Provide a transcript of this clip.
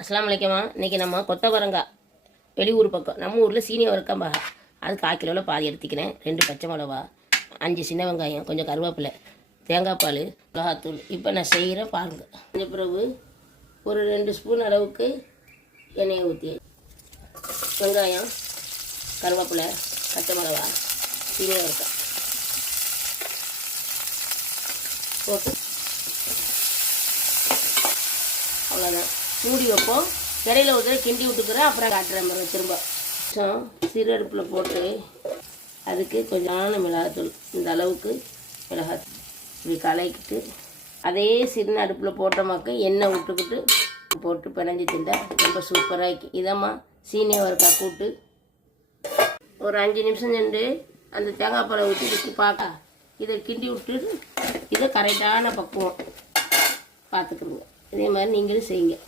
அஸ்ஸலாமு அலைக்கும். இன்றைக்கி நம்ம கொத்தவரங்காய் வெளியூர் பக்கம் நம்ம ஊரில் சீனியை வறுக்கம்பாக அது 1/4 கிலோவில் பாதி எடுத்துக்கிறேன். 2 பச்சை மிளவா, 5 சின்ன வெங்காயம், கொஞ்சம் கருவேப்பிலை, தேங்காய் பால், மிளகாத்தூள். இப்போ நான் செய்கிறேன் பாருங்க. கொஞ்சம் பிறகு ஒரு 2 ஸ்பூன் அளவுக்கு எண்ணெயை ஊற்றி வெங்காயம், கருவேப்பிலை, பச்சை மிளவா, சீனியை வறுக்க போட்டு அவ்வளோதான். மூடி வைப்போம். இடையில ஒரு தடவை கிண்டி விட்டுக்கிறேன். அப்புறம் காட்டுறேன் பாருங்க. திரும்ப சிறு அடுப்பில் போட்டு அதுக்கு கொஞ்சம் மிளகாத்தூள், இந்த அளவுக்கு மிளகாத்தூள் இப்படி கலக்கிட்டு அதே சின்ன அடுப்பில் போட்டோமாக்க எண்ணெய் விட்டுக்கிட்டு போட்டு பிணைஞ்சி திண்டா ரொம்ப சூப்பராக இதம்மா சீனியை வறுக்கா கூட்டு. ஒரு 5 நிமிஷம் சென்று அந்த தேங்காய் பாலை ஊற்றி விட்டு பார்க்க இதை கிண்டி விட்டுட்டு இதை கரெக்டான பக்குவம் பார்த்துக்குருங்க. இதே மாதிரி நீங்களும் செய்யுங்க.